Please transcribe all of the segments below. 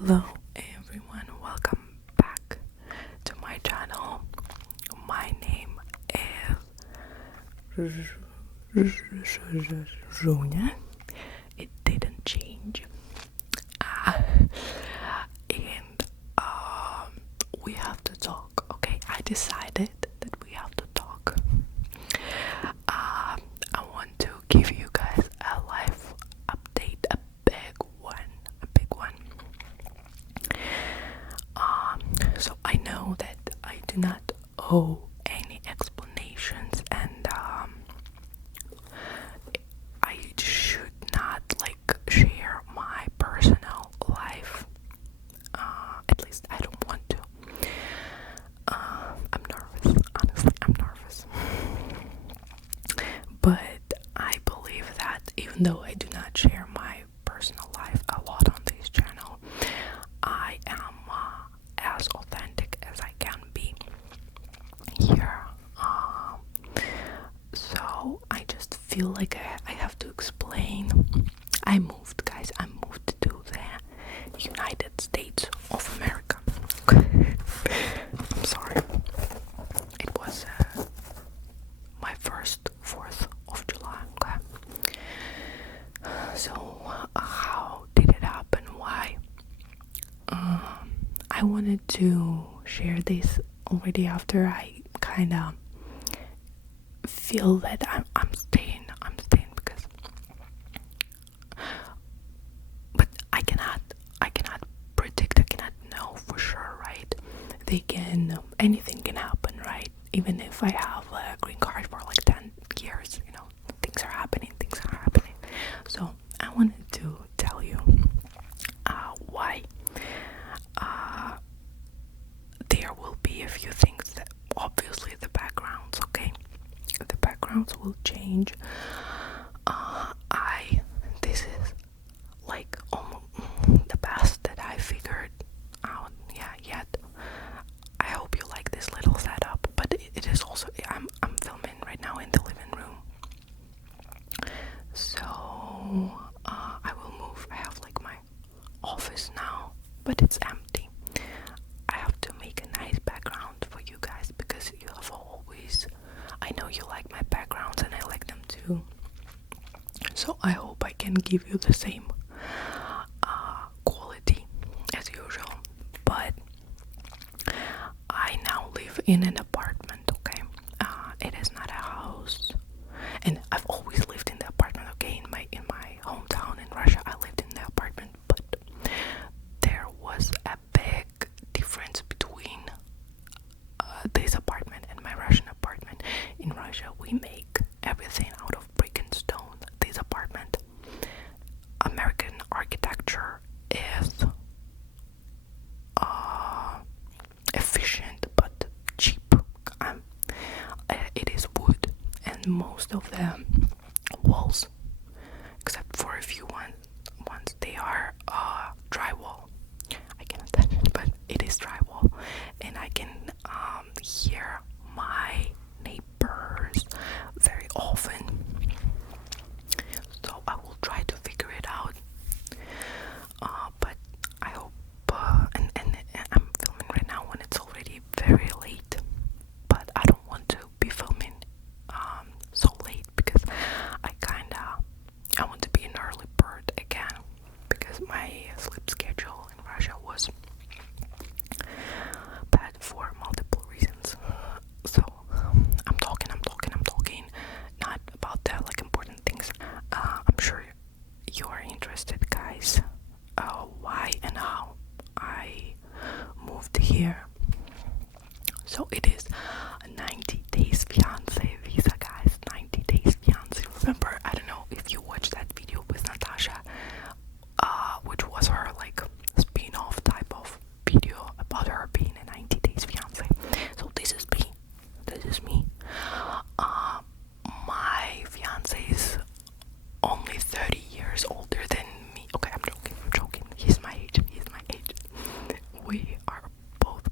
Hello everyone, welcome back to my channel. My name is Runia. It didn't change. And we have to talk, okay? I decided that we have to talk. I want to give you guys a life update, a big one. So I know that I do not owe any explanations, and I should not share my personal life. At least I don't want to. I'm nervous. Honestly, I'm nervous. But I believe that even though I do not share my personal life a lot on this channel, I am as authentic as I can be here. So I just feel like I have to explain. I moved, guys. I moved to the United States of America. I'm sorry. It was my first 4th of July. Okay. So how did it happen? Why? I wanted to share this already after I kind of feel that I'm staying because, but I cannot predict, I cannot know for sure, right? Anything can happen, right? Even if I have a green card for 10 years, things are happening. So I wanted to tell you why. There will be a few things that obviously the backgrounds, okay? The backgrounds will change. This is almost the best that I figured out yet. I hope you like this little setup, but it is also, I'm filming right now in the living room. So I will move. I have my office now, but it's empty. I have to make a nice background for you guys because you have always, I know you like my backgrounds and I like them too. So I hope I can give you the same quality as usual. But I now live in an apartment, okay? It is not a house. And I've always lived in the apartment, okay? In my hometown in Russia, I lived in the apartment, but there was a big difference between this apartment and my Russian apartment. In Russia, we make everything out of brick and stone. This apartment, American architecture is efficient but cheap. It is wood, and most of the walls, except for a few ones, they are drywall. I cannot touch it, but it is drywall, and I can hear my neighbors very often. So I will try to figure it out. But I hope, and I'm filming right now when it's already very late. But I don't want to be filming so late because I want to be an early bird again, because my sleep schedule in Russia was bad for multiple reasons. So I'm talking, not about the important things. I'm sure you are interested, guys. Why and how I moved here. So it is a 90 days fiance visa, guys. 90 days fiance. Remember, I don't know if you watched that video with Natasha, which was her spin-off type of video about her being a 90 days fiance. So this is me. My fiance is only 30 years older than me. Okay, I'm joking. He's my age. We are both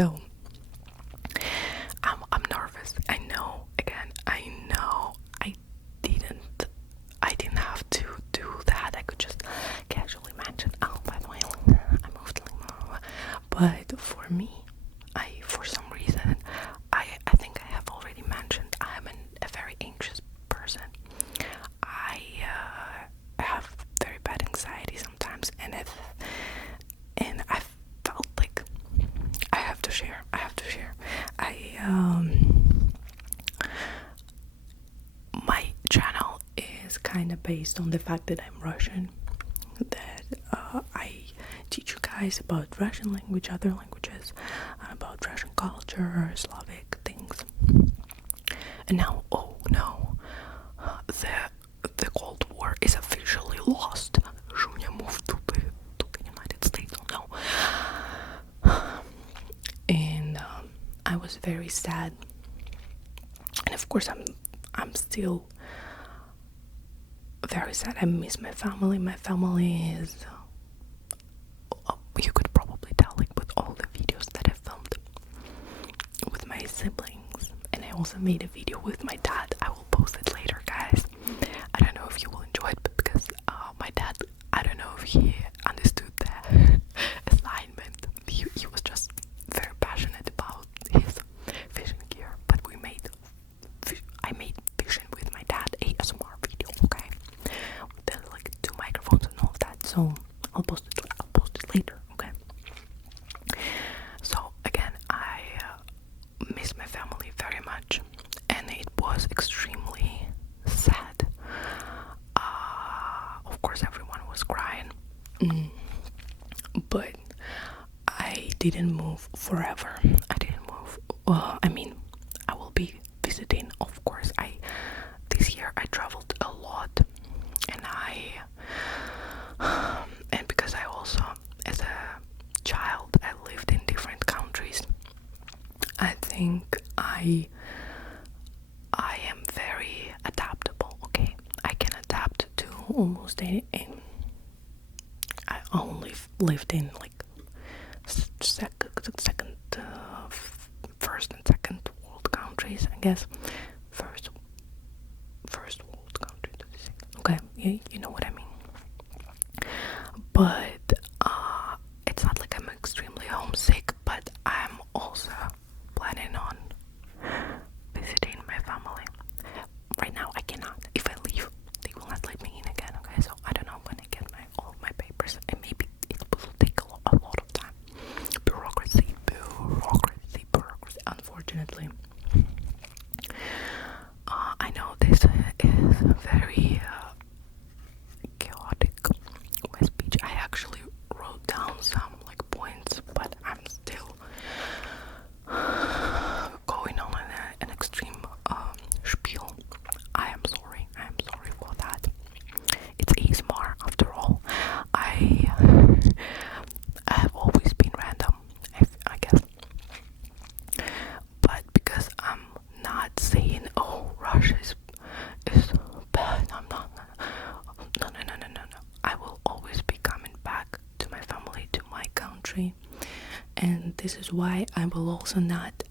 So I'm nervous. I know. Again, I know. I didn't have to do that. I could just casually mention, oh, by the way, I moved to Lima. But for me, for some reason, I think I have already mentioned, I'm a very anxious person. I have very bad anxiety sometimes, and I felt like I have to share. My channel is kind of based on the fact that I'm Russian, that I teach you guys about Russian language, other languages, about Russian culture, Slavic things. And now, oh no, the Cold War is officially lost. Shunya moved to the United States. Oh no. And I was very sad. And of course, I'm still very sad. I miss my family. My family is, you could probably tell, like, with all the videos that I filmed with my siblings, and I also made a video with my dad. I will post it later, guys. I don't know if you will enjoy it, but because my dad, I don't know if he understood the assignment. He was just very passionate about his fishing gear, but I made fishing with my dad ASMR video, okay? There's like 2 microphones and all of that, so I'll post it later, okay? So again, I miss my family very much, and it was extremely sad. Of course, everyone was crying, but I didn't move forever. I didn't move. I will be visiting, of course. This year I traveled a lot, and because I also, as a child, I lived in different countries. I think I am very adaptable. Okay, I can adapt to almost anything. I only lived in like first and second world countries, I guess. First world country. Okay, you know what I mean. But it's not like I'm extremely homesick, but I'm also planning on visiting my family. Right now I cannot. If I leave, they will not let me in again, okay? So I don't know when I get all my papers, and maybe it will take a lot of time. Bureaucracy, unfortunately. I know this is very chaotic, my speech. I actually wrote down some like points, but I'm still going on an extreme spiel. I am sorry for that. It's ASMR after all. I have always been random, I guess. But because I'm not saying, oh, Russia is bad, I'm not. No. I will always be coming back to my family, to my country, and this is why I will also not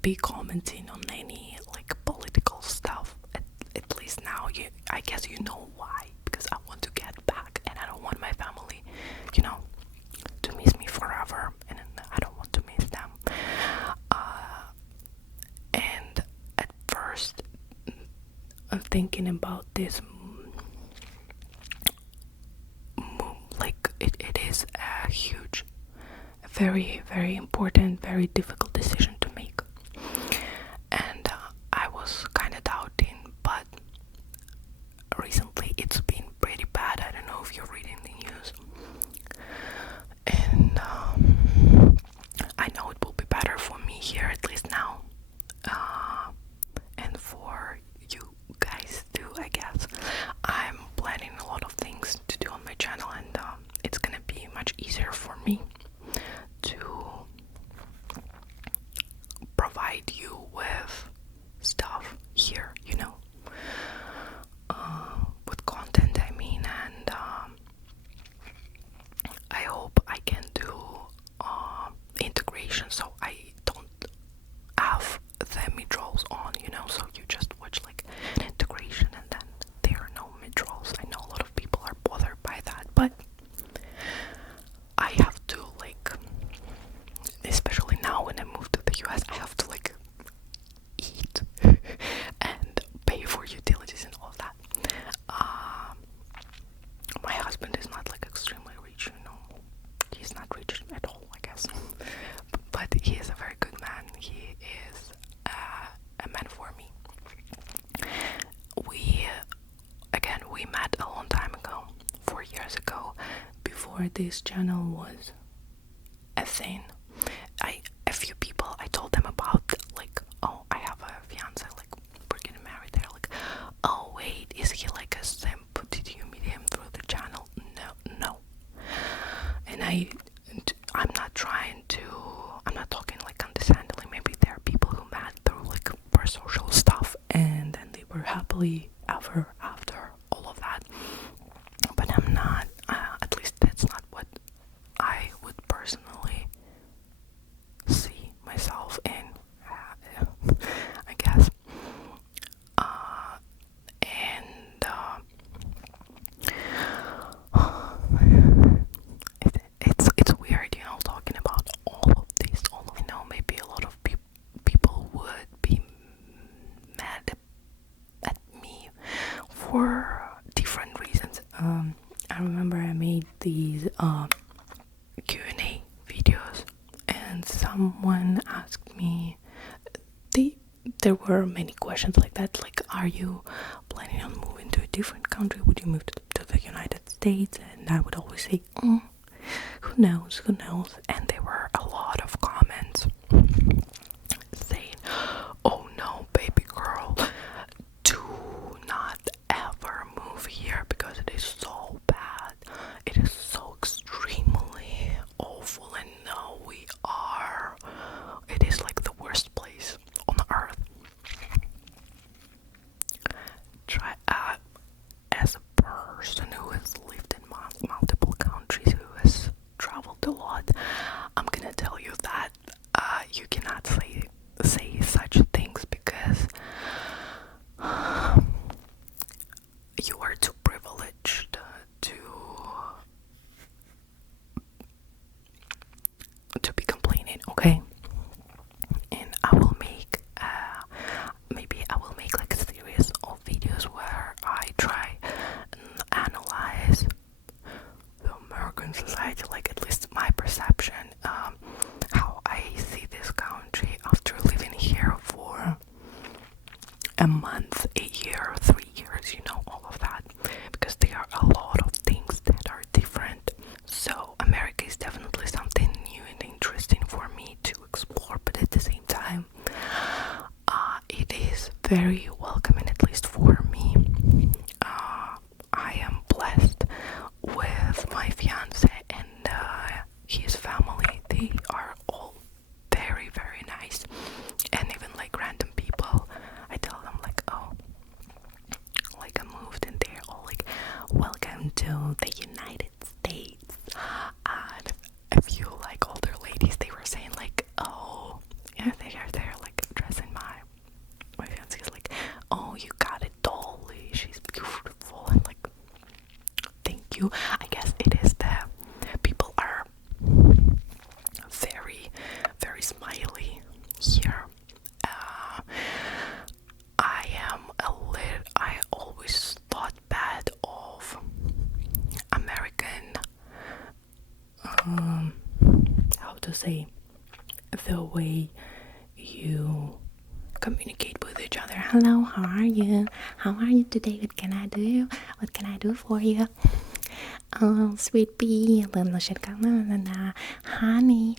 be commenting on any like political stuff. At least now, I guess you know why. Because I want to get back, and I don't want my family, to miss me forever, and I don't want to miss them. And at first, I'm thinking about this. Like it is a huge, very, very important, very difficult decision to make, and I was kind of doubting, but recently it's been pretty bad. I don't know if you're reading the news, and I know it will be better for me here, at least now, and for you guys too, I guess. I'm planning a lot of things to do on my channel, and it's gonna be much easier for me to provide you with stuff here, with content, I mean, and before this channel was a thing, a few people, I told them about, like, oh, I have a fiance, like, we're getting married. They're like, oh wait, is he like a simp? Did you meet him through the channel? No. And I'm not trying to, I'm not talking like condescendingly. Maybe there are people who met through like for social stuff and then they were happily ever after all of that. But I'm not, at least that's not what I would personally see myself in, I guess. And it's weird, you know, talking about all of this. I know maybe a lot of people would be mad at me for different reasons. I remember I made these Q&A videos, and someone asked me, there were many questions like that, like, are you planning on moving to a different country? Would you move to the United States? And I would always say, who knows? And there were a lot of comments saying, oh no, baby girl, do not ever move here because it is so bad. It is so extremely awful, and now it is like the worst place on earth. As a person who has lived in multiple countries, who has traveled a lot, I'm gonna tell you that you cannot say such things because you are too privileged to be complaining, okay? And I will make maybe I will make like a series of videos where I try and analyze the American society, like at least my perception, how I see this country after living here for a month, a year, 3 years, you know, all of that, because there are a lot of things that are different. So America is definitely something new and interesting for me to explore, but at the same time, it is very welcoming, at least for me. I am blessed with my fiance and his family. They are all very, very nice, and even like random people, I tell them like, oh, like I moved, and they're all like, welcome to the United States. And a few like older ladies, they were saying like, oh, yeah, they're like addressing my fiance is like, oh, you got it, Dolly, she's beautiful, and like, thank you. I guess it is that people are very, very smiley here. I always thought bad of American, how to say, the way you communicate with each other. Hello, how are you? How are you today? What can I do? What can I do for you? Oh, sweet pea, little shit, honey.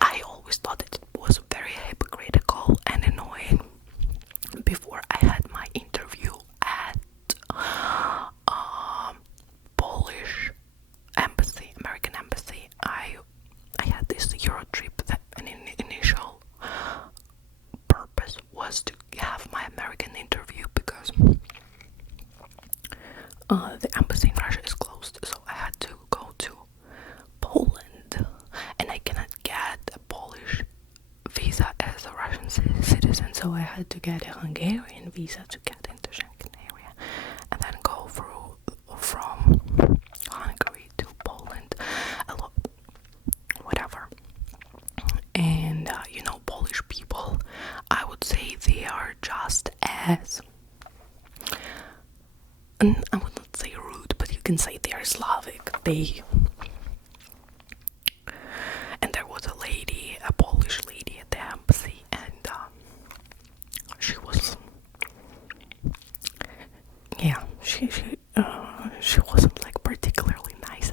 I always thought that it was very hypocritical and annoying. Before I had my interview at Polish embassy, American embassy, I had this Euro trip that an initial purpose was to have my American interview because the embassy in Russia is closed, so I had to go to Poland, and I cannot get a Polish visa as a Russian citizen, so I had to get a Hungarian visa to get into Schengen area, and then go through from Hungary to Poland, whatever. And you know, Polish people, I would say they are just as, and I would not say rude, but you can say they are Slavic. And there was a Polish lady at the embassy, and she was, yeah, she wasn't like particularly nice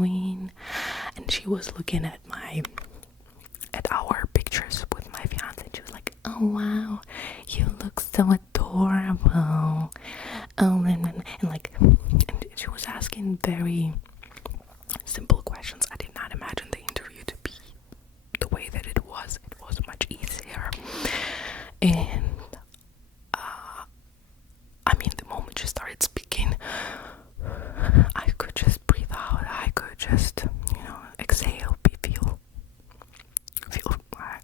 doing? And she was looking at our pictures with my fiance, and she was like, oh wow, you look so adorable. And she was asking very simple questions. I did not imagine the interview to be the way that it was. It was much easier. And I mean, the moment she started speaking, I could just breathe out. I could just, exhale, feel.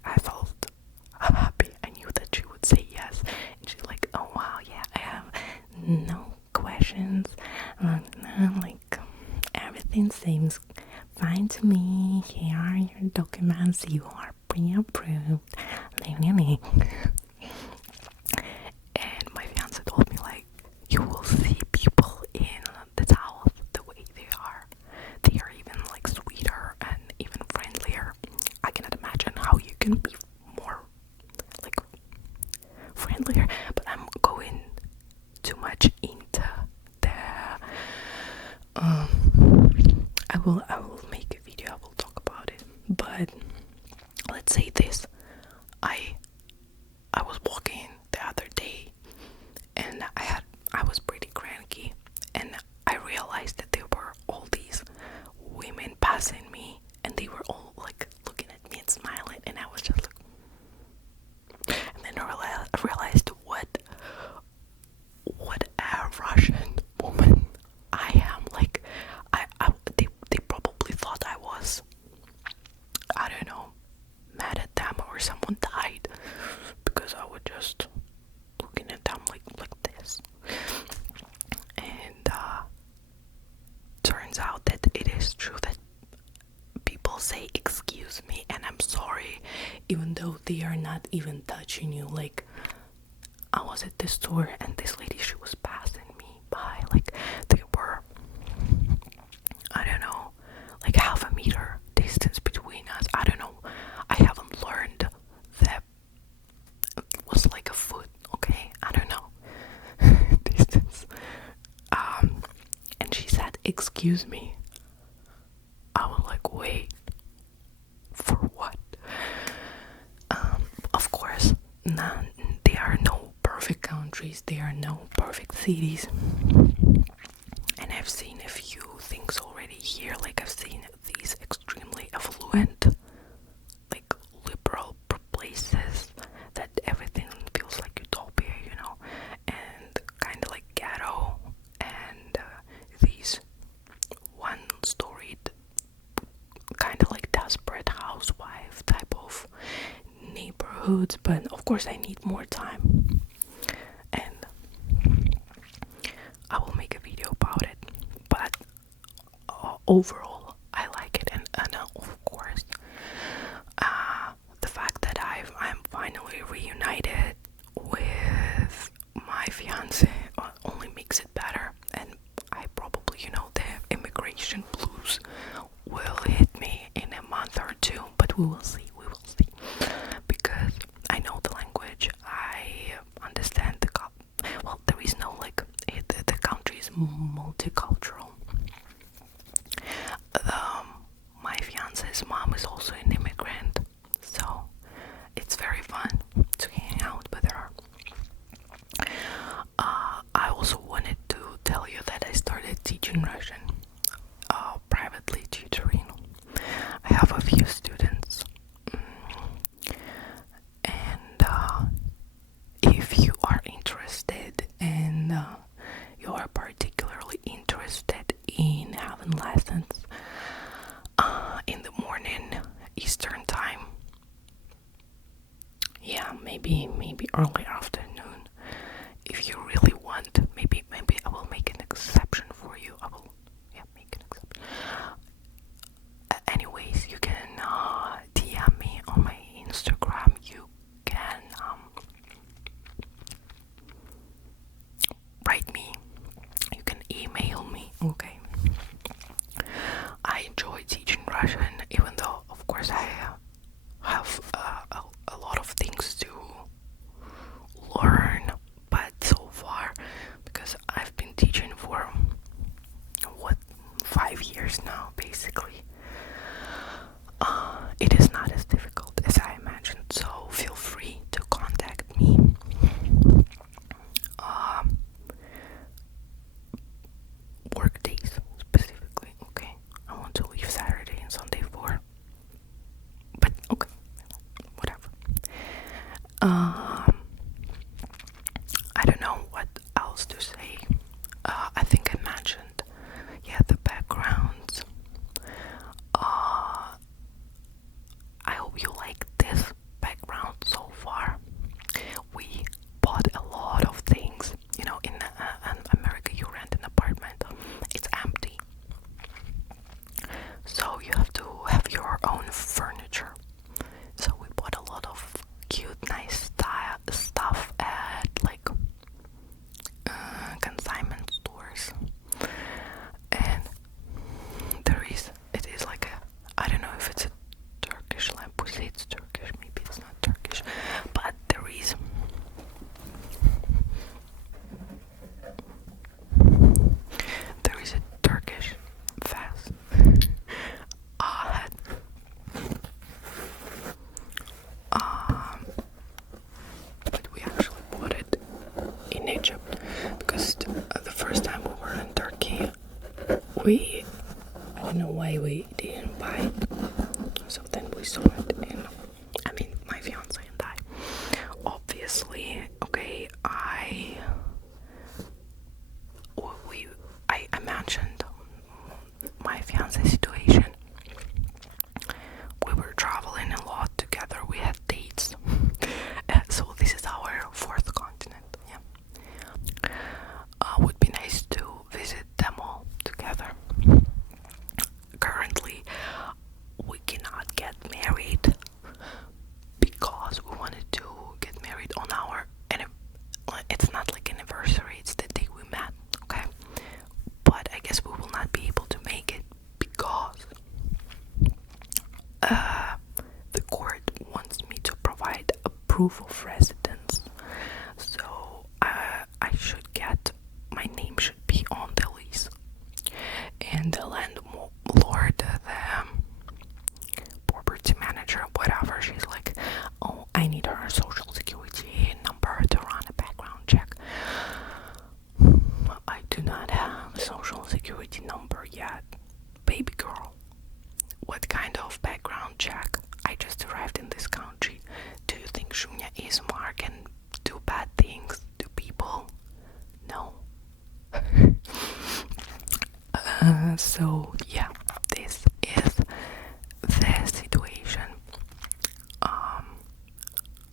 I felt happy. I knew that she would say yes. And she's like, oh wow, yeah, I have no questions. Like, everything seems fine to me. Here are your documents. You are pre-approved. And my fiance told me, like, you will see people in the South the way they are. They are even like sweeter and even friendlier. I cannot imagine how you can be more like friendlier, but I'm going too much into the I will make a video, I will talk about it. But let's say this. I was walking the other day, and I was pretty cranky, and I realized that there were all these women passing me, and they were all like looking at me and smiling, and I was just like, and then I realized what a Russian woman I am. Like, they probably thought I was, I don't know, mad at them or someone died, because I was just looking at them like this. And turns out that it is true that people say excuse me and I'm sorry, even though they are not even touching you. Like, I was at the store and this lady, she was passing me by, like they were, I don't know, like half a meter distance between us. I don't know, I haven't learned that it was like a foot, okay, I don't know, distance. And she said, excuse me. I was like, wait, for what? Of course, there are no perfect countries, there are no perfect cities, and I've seen a few things already here. Like, I've seen these extremely affluent, like liberal places that everything feels like utopia, and kind of like ghetto, and these one-storied, kind of like desperate housewife type of neighborhoods. But of course I need more time, and I will make a video about it. But overall I like it, and of course the fact that I'm finally reunited with my fiance only makes it better. And I probably, the immigration blues will hit me in a month or two, but we will see, because I know the language, I understand well, there is no, like, the country is multicultural. My fiance's mom is also an immigrant, so it's very fun to hang out with her. I also wanted to tell you that I started teaching Russian, privately tutoring. I have a few students, and if you are interested, and you are particularly interested in having lessons in the morning Eastern time, yeah, maybe early afternoon, if you really want, maybe I will make an exception for you. I will, yeah, make an exception. Anyways, you can DM me on my Instagram. You can write me. You can email me. Okay. I enjoy teaching Russian, even though, of course, I have a lot of things to own furniture. So we bought a lot of cute, nice stuff at like consignment stores. And it is like I don't know if it's a Turkish lamp. We say it's Turkish, maybe it's not Turkish, but there is a Turkish vase. But we actually bought it in Egypt because the first time we were in Turkey, I don't know why we didn't buy it. So then we saw it, and I mean, my fiance and I, obviously, okay, I mentioned my fiance's situation. We were traveling a lot together. We had dates. So this is our fourth continent. Yeah. Would be nice to visit them all together. Currently, we cannot get married because we wanted to get married on it's not like anniversary, it's the day we met, okay? But I guess we will not be able to make it because the court wants me to provide a proof of residence. So I should get, my name should be on the lease. And the landlord, the property manager, whatever, she's like, oh, I need her social security number to run a background check. I do not have a social security number yet. Baby girl, what kind of background check? I just arrived in this country. Do you think Shunya Ismar can do bad things to people? No. So yeah, this is the situation.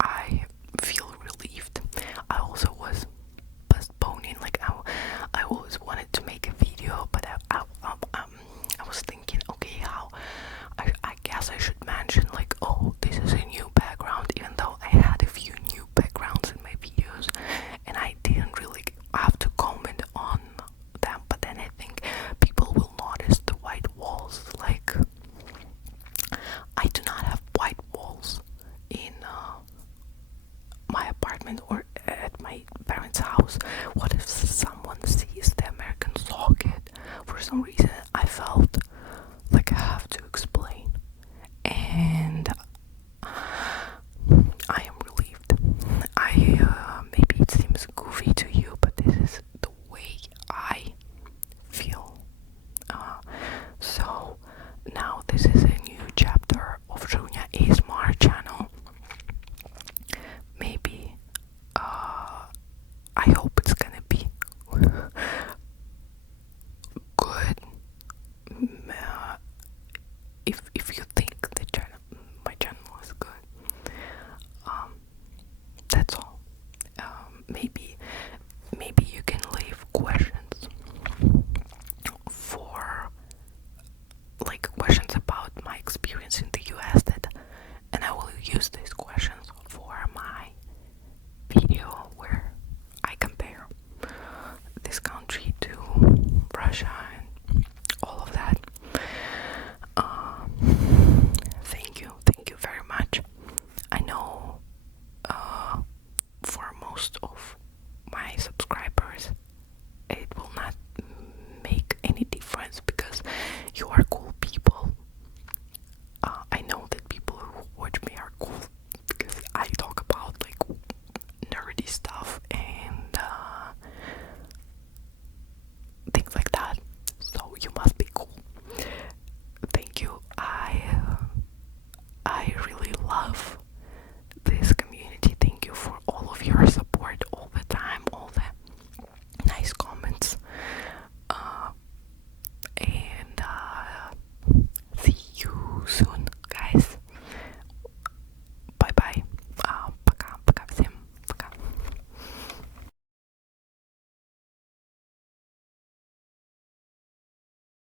I feel relieved. I also was postponing, like I always wanted to make a video, but I was thinking, okay, how I guess I should mention like, oh, this is a new background, even though I had a few new backgrounds in my videos and I didn't really have to comment on them. But then I think people will notice the white walls. Like, I do not have white walls in my apartment or at my parents' house. What if someone sees the American socket? For some reason I felt like I have to explain, and I am relieved. Maybe it seems goofy to you, but this is the way I feel. So now this is a new chapter of Shunya ASMR channel. Maybe I hope it's gonna be good. If you think my channel is good, that's all. Maybe you can leave questions